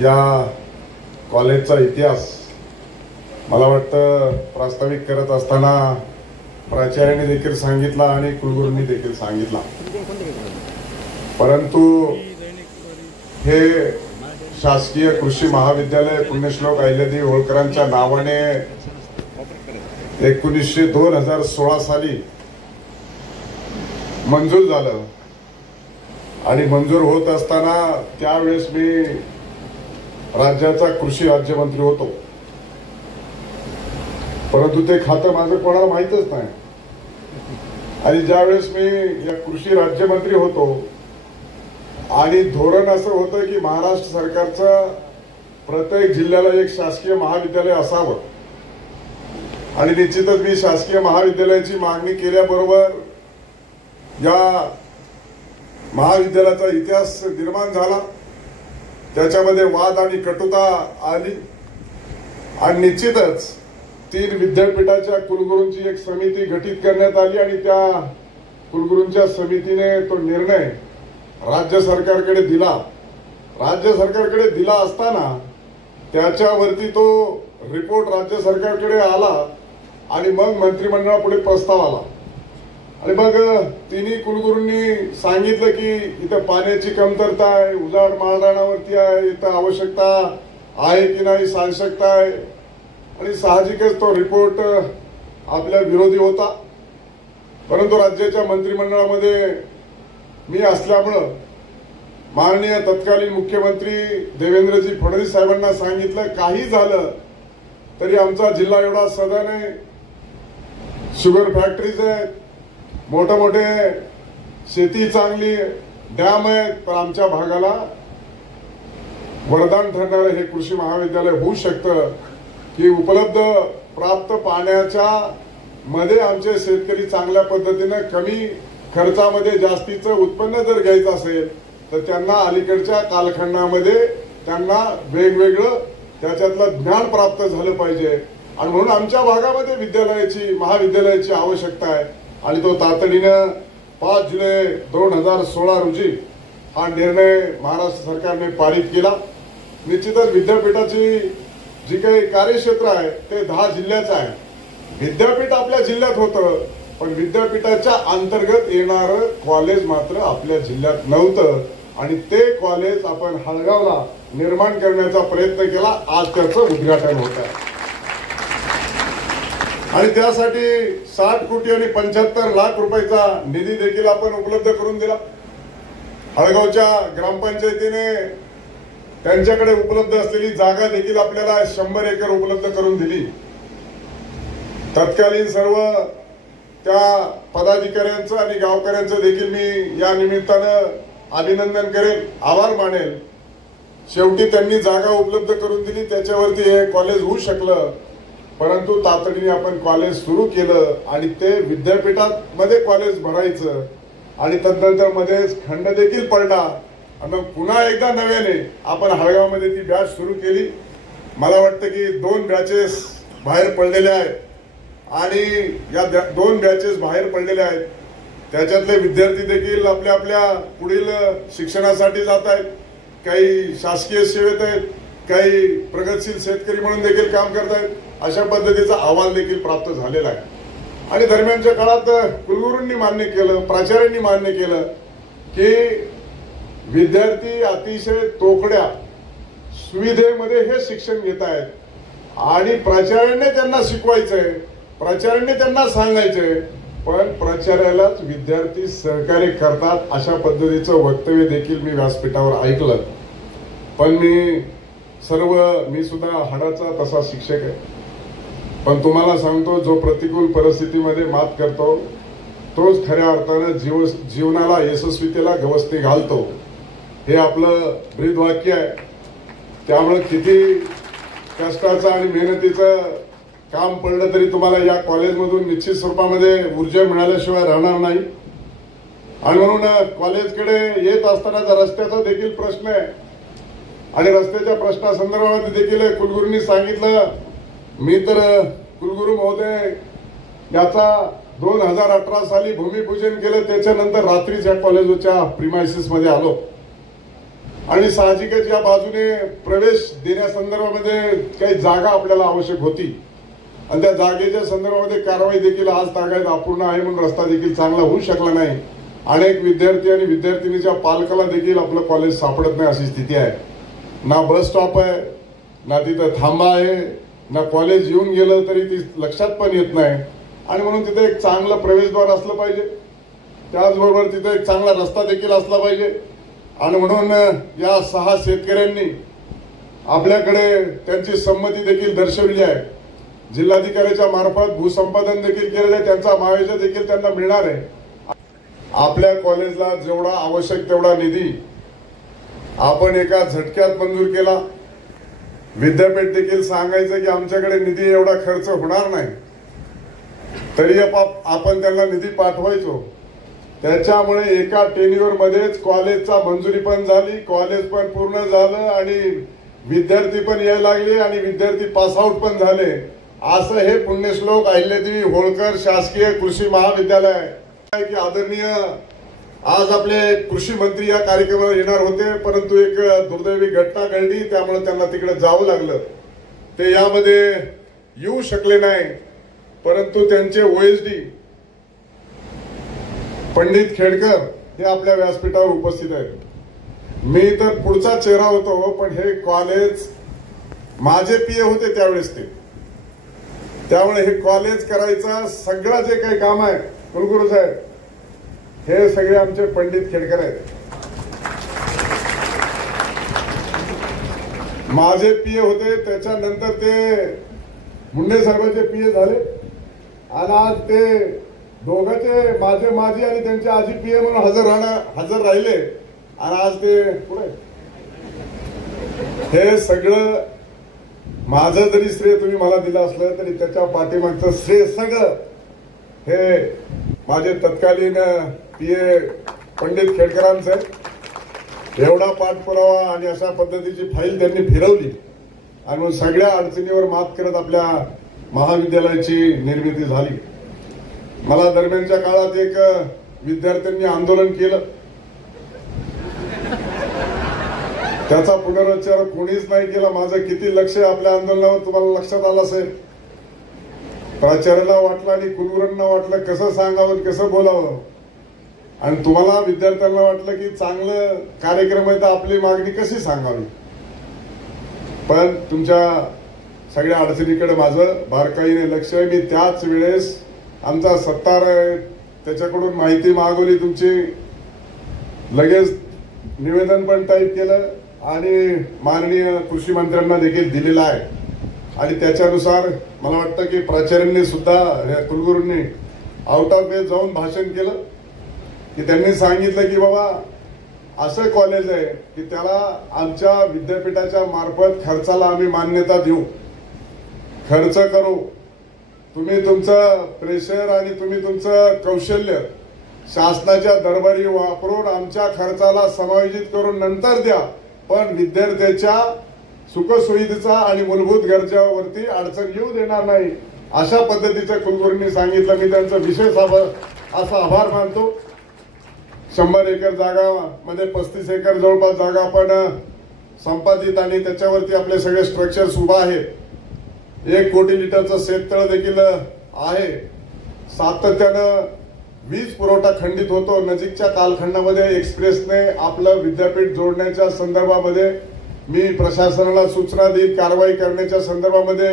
या कॉलेजचा इतिहास मला वाटतं प्रास्ताविक करत असताना प्राचार्यांनी देखील सांगितला आणि कुलगुरूंनी देखील सांगितला, परंतु हे शासकीय कृषी महाविद्यालय पुण्यश्लोक अहिल्यादेवी होळकरांच्या नावाने 2016 साली मंजूर झालं आणि मंजूर होत असताना त्यावेळेस मी राज्याचा कृषी राज्यमंत्री होतो, परंतु ते खातं माझं कोणाला माहीतच नाही। आणि ज्यावेळेस मी या कृषी राज्यमंत्री होतो आणि धोरण असं होतं की महाराष्ट्र सरकारचं प्रत्येक जिल्ह्याला एक शासकीय महाविद्यालय असावं आणि निश्चितच मी शासकीय महाविद्यालयाची मागणी केल्याबरोबर या महाविद्यालयाचा इतिहास निर्माण झाला, त्याच्यामध्ये वाद आणि कटुता आली आणि निश्चितच 3 विद्यापीठाच्या कुलगुरूंची एक समिती गठीत करण्यात आली आणि त्या कुलगुरूंच्या समितीने तो निर्णय राज्य सरकारकडे दिला। राज्य सरकारकडे दिला असताना त्याच्यावरती तो रिपोर्ट राज्य सरकारकडे आला आणि मग मंत्रिमंडळापुढे प्रस्ताव आला आणि मग तिन्ही कुलगुरूंनी सांगितलं की इथं पाण्याची कमतरता आहे, उजाड माळरानावरती आहे, इथं आवश्यकता आहे की नाही आवश्यकता आहे आणि साहजिकच तो रिपोर्ट आपल्या विरोधी होता। परंतु राज्याच्या मंत्रिमंडळामध्ये मी असल्यामुळं माननीय तत्कालीन मुख्यमंत्री देवेंद्रजी फडणवीस साहेबांना सांगितलं काही झालं तरी आमचा जिल्हा एवढा सदन आहे, शुगर फॅक्टरीज आहेत, मोठे मोठे शेती चांगली डॅम आहेत, पण आमच्या भागाला वरदान ठरणारं हे कृषी महाविद्यालय होऊ शकतं की उपलब्ध प्राप्त पाण्याच्या मध्ये आमचे शेतकरी चांगल्या पद्धतीने कमी खर्चामध्ये जास्तीचं उत्पन्न जर घ्यायचं असेल तर त्यांना अलीकडच्या कालखंडामध्ये त्यांना वेगवेगळं त्याच्यातलं ज्ञान प्राप्त झालं पाहिजे आणि म्हणून आमच्या भागामध्ये महाविद्यालयाची आवश्यकता आहे आणि तो तातडीनं 5 जुलै 2016 रोजी हा निर्णय महाराष्ट्र सरकारने पारित केला। निश्चितच विद्यापीठाची जी काही कार्यक्षेत्र आहे ते 10 जिल्ह्याचं आहे। विद्यापीठ आपल्या जिल्ह्यात होतं पण विद्यापीठाच्या अंतर्गत येणारं कॉलेज मात्र आपल्या जिल्ह्यात नव्हतं आणि ते कॉलेज आपण हळगावला निर्माण करण्याचा प्रयत्न केला। आज त्याचं उद्घाटन होत आहे आणि त्यासाठी 60 कोटी आणि 75 लाख रुपयाचा निधी देखील आपण उपलब्ध करून दिला। हळगावच्या ग्रामपंचायतीने त्यांच्याकडे उपलब्ध असलेली जागा देखील आपल्याला 100 एकर उपलब्ध करून दिली। तत्कालीन सर्व त्या पदाधिकाऱ्यांचं आणि गावकऱ्यांचं देखील मी या निमित्तानं अभिनंदन करेल, आभार मानेल। शेवटी त्यांनी जागा उपलब्ध करून दिली, त्याच्यावरती हे कॉलेज होऊ शकलं, परंतु तातडीने आपण कॉलेज सुरू केलं आणि ते विद्यापीठात मध्ये कॉलेज भरायचं आणि तदनंतर मध्येच खंड देखील पडला आणि पुन्हा एकदा नव्याने आपण हळगावमध्ये ती बॅच सुरू केली। मला वाटतं की 2 बॅचेस बाहेर पडलेल्या आहेत आणि या 2 बॅचेस बाहेर पडलेल्या आहेत, त्याच्यातले विद्यार्थी देखील आपल्या आपल्या पुढील शिक्षणासाठी जात आहेत, काही शासकीय सेवेत आहेत, काही प्रगतशील शेतकरी म्हणून देखील काम करत आहेत। अशा पद्धतीचा अहवाल देखील प्राप्त झालेला आहे आणि दरम्यानच्या काळात कुलगुरूंनी मान्य केलं, प्राचार्यांनी मान्य केलं की विद्यार्थी अतिशय तोकड्या सुविधेमध्ये हे शिक्षण घेत आहेत आणि प्राचार्यांनी त्यांना शिकवायचंय, प्राचार्यांनी त्यांना सांगायचंय, पण प्राचार्यालाच विद्यार्थी सहकार्य करतात अशा पद्धतीचं वक्तव्य देखील मी व्यासपीठावर ऐकलं। पण मी सुद्धा हाडाचा तसा शिक्षक आहे, पण तुम्हाला सांगतो जो प्रतिकूल परिस्थितीमध्ये मात करतो तोच खऱ्या अर्थानं जीवनाला यशस्वीतेला गवसणी घालतो, हे आपलं ब्रीदवाक्य आहे। त्यामुळे किती कष्टाचं आणि मेहनतीचं काम पडलं तरी तुम्हाला या कॉलेजमधून निश्चित स्वरूपामध्ये ऊर्जा मिळाल्याशिवाय राहणार नाही आणि म्हणून कॉलेजकडे येत असताना रस्त्याचा देखील प्रश्न आहे आणि रस्त्याच्या प्रश्नासंदर्भामध्ये देखील कुलगुरूंनी सांगितलं। मी तर कुलगुरू महोदय याचा 2018 साली भूमिपूजन केलं, त्याच्यानंतर रात्रीच या कॉलेजच्या प्रिमायसिस मध्ये आलो आणि साहजिकच या बाजूने प्रवेश देण्यासंदर्भामध्ये काही जागा आपल्याला आवश्यक होती आणि त्या जागेच्या संदर्भामध्ये कारवाई देखील आज तागायत अपूर्ण आहे म्हणून रस्ता देखील चांगला होऊ शकला नाही. अनेक विद्यार्थी आणि विद्यार्थिनीच्या पालकाला देखील आपलं कॉलेज सापडत नाही अशी स्थिती आहे. ना बस स्टॉप आहे, ना तिथं थांबा आहे, ना कॉलेज येऊन गेलं तरी ती लक्षात पण येत नाही. आणि म्हणून तिथे एक चांगलं प्रवेशद्वार असलं पाहिजे, त्याचबरोबर तिथे एक चांगला रस्ता देखील असला पाहिजे. आणि म्हणून या 6 शेतकऱ्यांनी आपल्याकडे त्यांची संमती देखील दर्शवली आहे. जिल्हाधिकाऱ्याच्या मार्फत भूसंपादन देखील केलेलं आहे, त्यांचा मावेजा देखील त्यांना मिळणार आहे. आपल्या कॉलेजला जेवढा आवश्यक तेवढा निधी आपण एका झटक्यात मंजूर केला. विद्यापीठ देखील सांगायचं की आमच्याकडे निधी एवढा खर्च होणार नाही, तरी आपण त्यांना निधी पाठवायचो. त्याच्यामुळे एका टेन्युअर मध्येच कॉलेजचा मंजुरी पण झाली, कॉलेज पण पूर्ण झालं आणि विद्यार्थी पण यायला लागले आणि विद्यार्थी पासआउट पण झाले. असं हे पुण्यश्लोक अहिल्यादेवी होळकर शासकीय कृषी महाविद्यालय आहे की आदरणीय आज आपले कृषी मंत्री या कार्यक्रमाला येणार होते, परंतु एक दुर्दैवी घटना घडली, त्यामुळे त्यांना तिकडे जावं लागलं. ते यामध्ये येऊ शकले नाही, परंतु त्यांचे OSD पंडित खेडकर हे आपल्या व्यासपीठावर उपस्थित आहेत. मी तर पुढचा चेहरा होतो, पण हे कॉलेज माझे PA होते त्यावेळेस त्यामुळे हे कॉलेज करायचं सगळं जे काही काम आहे कुलगुरू साहेब हे सगळे आमचे पंडित खेडकर आहेत. माझे PA होते, त्याच्यानंतर ते मुंडे साहेबांचे PA झाले आणि आज ते दोघांचे माझी आणि त्यांचे आजी PA म्हणून हजर राहिले आणि आज ते पुढे. हे सगळं माझं जरी श्रेय तुम्ही मला दिलं असलं तरी त्याच्या पाठीमागचं श्रेय सगळं हे माझे तत्कालीन PA पंडित खेडकरांचं. एवढा पाठपुरावा आणि अशा पद्धतीची फाईल त्यांनी फिरवली आणि सगळ्या अडचणीवर मात करत आपल्या महाविद्यालयाची निर्मिती झाली. मला दरम्यानच्या काळात एक विद्यार्थ्यांनी आंदोलन केलं, त्याचा पुनरुच्चार कोणीच नाही केला. माझं किती लक्ष आपल्या आंदोलनावर तुम्हाला लक्षात आलं असेल. प्राचार्याला वाटलं आणि कुलगुरूंना वाटलं कसं सांगावं कसं बोलावं, आणि तुम्हाला विद्यार्थ्यांना वाटलं की चांगलं कार्यक्रम आहे तर आपली मागणी कशी सांगावी. पण तुमच्या सगळ्या अडचणीकडे माझं बारकाईने लक्ष आहे. मी त्याच वेळेस आमचा सत्तार त्याच्याकडून माहिती मागवली तुमची, लगेच निवेदन पण टाईप केलं आणि माननीय कृषी मंत्र्यांना देखील दिलेलं आहे. आणि त्याच्यानुसार मला वाटतं की प्राचार्यांनी सुद्धा कुलगुरूंनी आउट ऑफ वे जाऊन भाषण केलं की त्यांनी सांगितलं की बाबा असं कॉलेज आहे की त्याला आमच्या विद्यापीठाच्या मार्फत खर्चाला आम्ही मान्यता देऊ, खर्च करू. तुम्ही तुमचं प्रेशर आणि तुम्ही तुमचं कौशल्य शासनाच्या दरबारी वापरून आमच्या खर्चाला समायोजित करून नंतर द्या, पण विद्यार्थ्याच्या सुखसुविधेचा आणि मूलभूत गरजावरती अडचण येऊ देणार नाही, अशा पद्धतीचं कुलगुरूंनी सांगितलं. मी त्यांचा विशेष असा आभार मानतो. 100 एकर जागा मध्ये 35 एकर जवळपास जागा आपण संपादित आणि त्याच्यावरती आपले सगळे स्ट्रक्चर्स उभा आहेत. 1 कोटी लिटरचं शेततळ देखील आहे. सातत्यानं वीज पुरवठा खंडित होतो. नजीकच्या कालखंडामध्ये एक्सप्रेसने आपलं विद्यापीठ जोडण्याच्या संदर्भामध्ये मी प्रशासनाला सूचना देईल. कारवाई करण्याच्या संदर्भामध्ये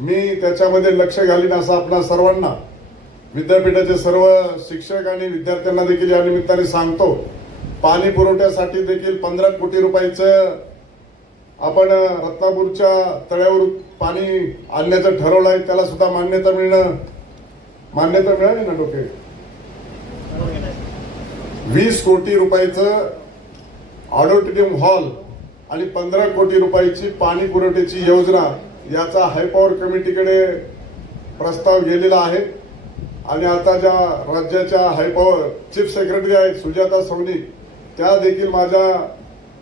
मी त्याच्यामध्ये लक्ष घालीन असं आपल्या सर्वांना, विद्यापीठाचे सर्व शिक्षक आणि विद्यार्थ्यांना देखील या निमित्ताने सांगतो. पाणी पुरवठ्यासाठी देखील 15 कोटी रुपयाचं आपण रत्नापूरच्या तळ्यावर पाणी आणण्याचं ठरवलं आहे. त्याला सुद्धा मान्यता मिळाली ना डोके. 20 कोटी रुपयाचं ऑडिटोरियम हॉल आणि 15 कोटी रुपयाची पाणी पुरवठ्याची योजना याचा हायपॉवर कमिटीकडे प्रस्ताव गेलेला आहे. आणि आता ज्या राज्याच्या हायपॉवर चीफ सेक्रेटरी आहेत सुजाता सवनी, त्या देखील माझ्या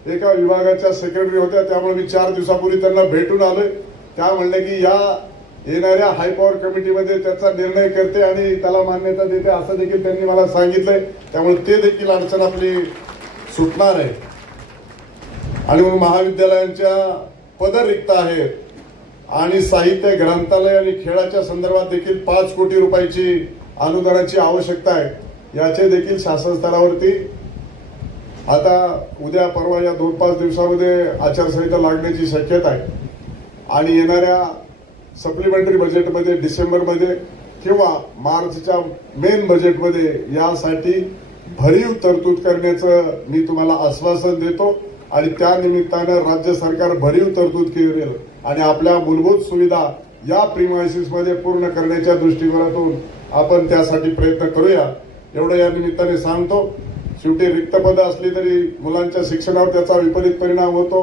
एका विभागाच्या सेक्रेटरी होत्या. त्यामुळे मी 4 दिवसापूर्वी त्यांना भेटून आलोय. त्या म्हणले की या येणाऱ्या हायपॉवर कमिटीमध्ये त्याचा निर्णय करते आणि त्याला मान्यता देते असं देखील त्यांनी मला सांगितलंय. त्यामुळे ते देखील अडचण आपली सुटणार आहे. आणि मग महाविद्यालयांच्या पद रिक्त आहेत आणि साहित्य, ग्रंथालय आणि खेळाच्या संदर्भात देखील 5 कोटी रुपयाची अनुदानाची आवश्यकता आहे. याचे देखील शासन स्तरावरती आता उद्या परवा या 2-5 दिवसामध्ये आचारसंहिता लागण्याची शक्यता आहे आणि येणाऱ्या सप्लिमेंटरी बजेटमध्ये डिसेंबरमध्ये किंवा मार्चच्या मेन बजेटमध्ये यासाठी भरीव तरतूद करण्याचं मी तुम्हाला आश्वासन देतो आणि त्या निमित्तानं राज्य सरकार भरीव तरतूद करेल आणि आपल्या मूलभूत सुविधा या प्रिमायसिसमध्ये पूर्ण करण्याच्या दृष्टिकोनातून आपण त्यासाठी प्रयत्न करूया एवढं या निमित्ताने सांगतो. शेवटी रिक्त पदं असली तरी मुलांच्या शिक्षणावर त्याचा विपरीत परिणाम होतो.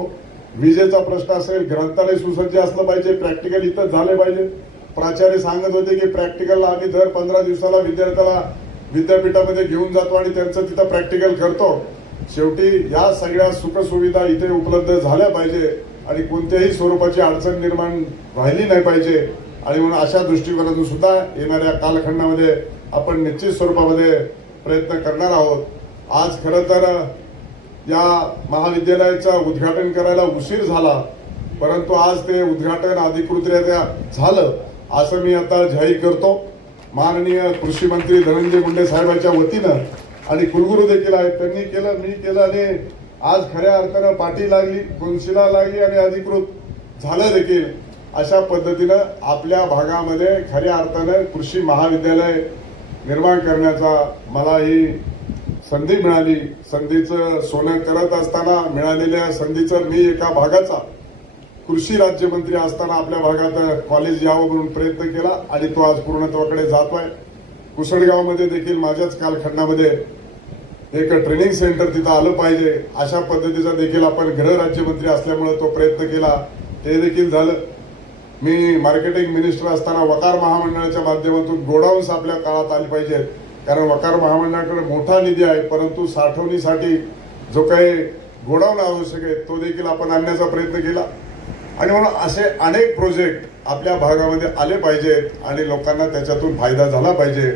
विजेचा प्रश्न असेल, ग्रंथालय सुसज्ज असलं पाहिजे, प्रॅक्टिकल इथं झाले पाहिजे. प्राचार्य सांगत होते की प्रॅक्टिकलला आम्ही दर 15 दिवसाला विद्यार्थ्याला विद्यापीठामध्ये घेऊन जातो आणि त्यांचं तिथं प्रॅक्टिकल करतो. शेवटी या सगळ्या सुखसुविधा इथे उपलब्ध झाल्या पाहिजे आणि कोणत्याही स्वरूपाची अडचण निर्माण राहिली नाही पाहिजे आणि म्हणून अशा दृष्टिकोनातून सुद्धा येणाऱ्या कालखंडामध्ये आपण निश्चित स्वरूपामध्ये प्रयत्न करणार आहोत. आज खरं तर या महाविद्यालयाचं उद्घाटन करायला उशीर झाला, परंतु आज ते उद्घाटन अधिकृतरित्या झालं असं मी आता जाहीर करतो. माननीय कृषी मंत्री धनंजय मुंडे साहेबांच्या वतीनं आणि कुलगुरू देखील आहेत, त्यांनी केलं, मी केलं आणि आज खऱ्या अर्थानं पाठी लागली, कोनशिला लागली आणि अधिकृत झालं देखील. अशा पद्धतीनं आपल्या भागामध्ये खऱ्या अर्थानं कृषी महाविद्यालय निर्माण करण्याचा मला ही संधी मिळाली. संधीचं सोनं करत असताना मिळालेल्या संधीचं मी एका भागाचा कृषी राज्यमंत्री असताना आपल्या भागात कॉलेज यावं म्हणून प्रयत्न केला आणि तो आज पूर्णत्वाकडे जातोय. कुसडगावमध्ये देखील माझ्याच कालखंडामध्ये एक ट्रेनिंग सेंटर तिथं आलं पाहिजे अशा पद्धतीचा देखील आपण गृह राज्यमंत्री असल्यामुळे तो प्रयत्न केला, ते देखील झालं. मी मार्केटिंग मिनिस्टर असताना वकार महामंडळाच्या माध्यमातून गोडाऊन्स आपल्या काळात आली पाहिजेत, कारण वकार महामंडळाकडे मोठा निधी आहे, परंतु साठवणीसाठी जो काही गोडाऊन आवश्यक आहे तो देखील आपण आणण्याचा प्रयत्न केला. आणि म्हणून असे अनेक प्रोजेक्ट आपल्या भागामध्ये आले पाहिजेत आणि लोकांना त्याच्यातून फायदा झाला पाहिजे.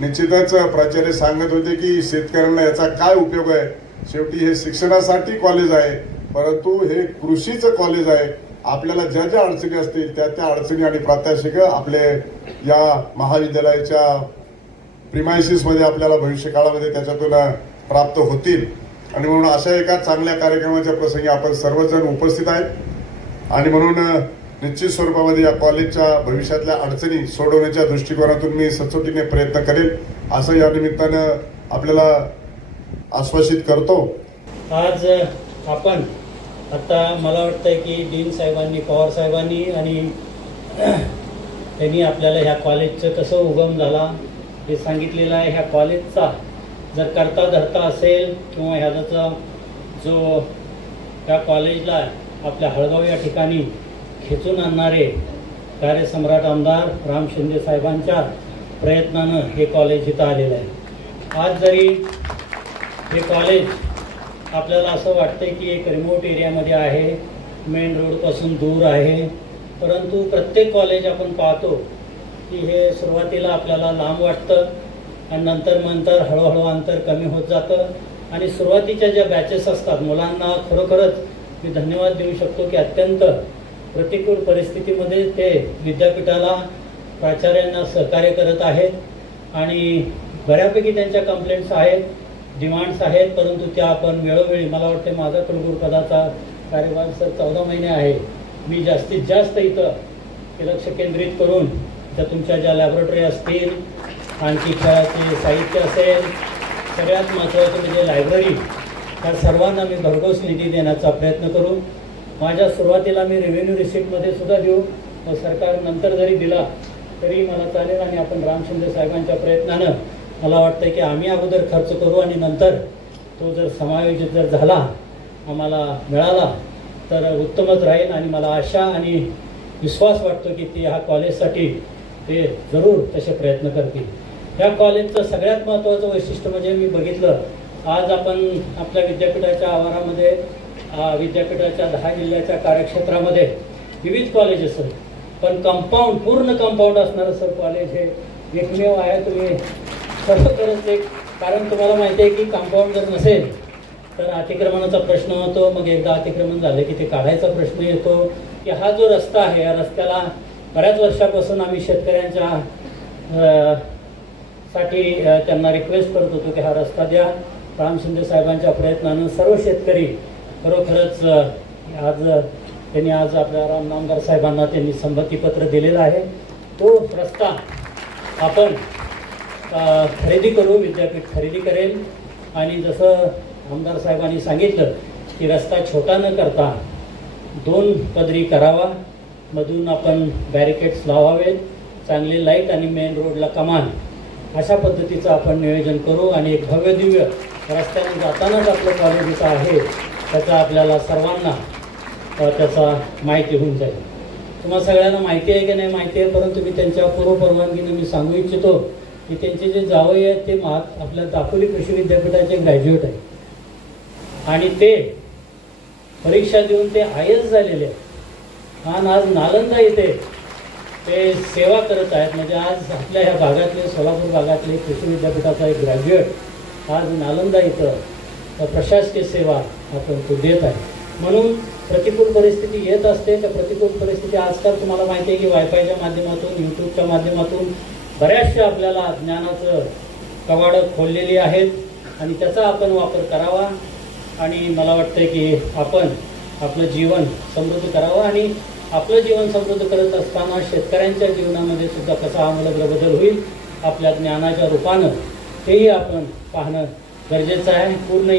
निश्चितच प्राचार्य सांगत होते की शेतकऱ्यांना याचा काय उपयोग आहे. शेवटी हे शिक्षणासाठी कॉलेज आहे, परंतु हे कृषीचं कॉलेज आहे. आपल्याला ज्या ज्या अडचणी असतील त्या त्या अडचणी आणि प्रात्यक्षिक आपले या महाविद्यालयाच्या प्रिमायसिसमध्ये आपल्याला भविष्य काळामध्ये त्याच्यातून प्राप्त होतील. आणि म्हणून अशा एका चांगल्या कार्यक्रमाच्या प्रसंगी आपण सर्वजण उपस्थित आहेत आणि म्हणून निश्चित स्वरूपामध्ये या कॉलेजच्या भविष्यातल्या अडचणी सोडवण्याच्या दृष्टिकोनातून मी सचोटीने प्रयत्न करेन असं या निमित्तानं आपल्याला आश्वासित करतो. आज आपण आता मला वाटतंय की डीन साहेबांनी, पवार साहेबांनी आणि त्यांनी आपल्याला ह्या कॉलेजचं कसं उगम झाला हे सांगितलेलं आहे. ह्या कॉलेजचा जर करता धरता असेल किंवा ह्याचा जो त्या कॉलेजला आपल्या हळगाव या ठिकाणी खेचून आणणारे कार्यसम्राट आमदार राम शिंदे साहेबांच्या प्रयत्नानं हे कॉलेज इथं आलेलं आहे. आज जरी हे कॉलेज आपल्याला असं वाटतंय की एक रिमोट एरियामध्ये आहे, मेन रोडपासून दूर आहे, परंतु प्रत्येक कॉलेज आपण पाहतो की हे सुरुवातीला आपल्याला लांब वाटतं आणि नंतर हळूहळू अंतर कमी होत जातं. आणि सुरुवातीच्या ज्या बॅचेस असतात मुलांना खरोखरच मी धन्यवाद देऊ शकतो की अत्यंत प्रतिकूल परिस्थितीमध्ये ते विद्यापीठाला प्राचार्यांना सहकार्य करत आहेत आणि बऱ्यापैकी त्यांच्या कंप्लेंट्स आहेत, डिमांड्स आहेत, परंतु त्या आपण वेळोवेळी, मला वाटते माझा कुलगुरुपदाचा कार्यकाळ सर 14 महिने आहे, मी जास्तीत जास्त इथं लक्ष केंद्रित करून त्या तुमच्या ज्या लॅबोरेटरी असतील, आणखी खेळाचे साहित्य असेल, सगळ्यात महत्त्वाचं म्हणजे लायब्ररी, त्या सर्वांना मी भरघोस निधी देण्याचा प्रयत्न करू. माझ्या सुरुवातीला मी रेव्हेन्यू रिसिप्टमध्ये सुद्धा देऊ, सरकार नंतर जरी दिला तरी मला चालेल. आणि आपण राम शिंदे साहेबांच्या प्रयत्नानं मला वाटतं की आम्ही अगोदर खर्च करू आणि नंतर तो जर समायोजित जर झाला आम्हाला मिळाला तर उत्तमच राहील. आणि मला आशा आणि विश्वास वाटतो की ते ह्या कॉलेजसाठी ते जरूर तसे प्रयत्न करतील. ह्या कॉलेजचं सगळ्यात महत्त्वाचं वैशिष्ट्य म्हणजे मी बघितलं, आज आपण आपल्या विद्यापीठाच्या आवारामध्ये विद्यापीठाच्या 10 जिल्ह्याच्या कार्यक्षेत्रामध्ये विविध कॉलेजेस आहेत, पण कंपाऊंड, पूर्ण कंपाऊंड असणारं सर कॉलेज हे एकमेव आहे. तुम्ही खरोखरच एक, कारण तुम्हाला माहिती आहे की कंपाऊंड जर नसेल तर अतिक्रमणाचा प्रश्न होतो. मग एकदा अतिक्रमण झालं की ते काढायचा प्रश्न येतो की हा जो रस्ता आहे या रस्त्याला बऱ्याच वर्षापासून आम्ही शेतकऱ्यांच्या साठी त्यांना रिक्वेस्ट करत होतो की हा रस्ता द्या. राम शिंदे साहेबांच्या प्रयत्नानं सर्व शेतकरी खरोखरच त्यांनी आज आपल्या राम नामदार साहेबांना त्यांनी संमतीपत्र दिलेलं आहे. तो रस्ता आपण खरेदी करू, विद्यापीठ खरेदी करेल. आणि जसं आमदार साहेबांनी सांगितलं की रस्ता छोटा न करता 2 पदरी करावा, मधून आपण बॅरिकेड्स लावावेत, चांगले लाईट आणि मेन रोडला कमान, अशा पद्धतीचं आपण नियोजन करू. आणि एक भव्य दिव्य रस्त्याने जातानाच आपलं कॉलेज इथं आहे त्याचा आपल्याला सर्वांना त्याचा माहिती होऊन जाईल. तुम्हाला सगळ्यांना माहिती आहे की नाही माहिती आहे, परंतु मी त्यांच्या पूर्वपरवानगीने मी सांगू इच्छितो की त्यांचे जे जावई आहेत ते आपल्या दापोली कृषी विद्यापीठाचे ग्रॅज्युएट आहेत आणि ते परीक्षा देऊन ते IAS झालेले आहेत आणि आज नालंदा इथे ते सेवा करत आहेत. म्हणजे आज आपल्या ह्या भागातले सोलापूर भागातले कृषी विद्यापीठाचा एक ग्रॅज्युएट आज नालंदा इथं प्रशासकीय सेवा आपण तो देत आहे. म्हणून प्रतिकूल परिस्थिती येत असते. त्या प्रतिकूल परिस्थिती आजकाल तुम्हाला माहिती आहे की वायफायच्या माध्यमातून, यूट्यूबच्या माध्यमातून बऱ्याचशा आपल्याला ज्ञानाचं कवाडं खोललेली आहेत आणि त्याचा आपण वापर करावा. आणि मला वाटतं की आपण आपलं जीवन समृद्ध करावं आणि आपलं जीवन समृद्ध करत असताना शेतकऱ्यांच्या जीवनामध्ये सुद्धा कसा आमूलाग्र बदल होईल आपल्या ज्ञानाच्या रूपानं, तेही आपण पाहणं गरजेचं आहे. पूर्ण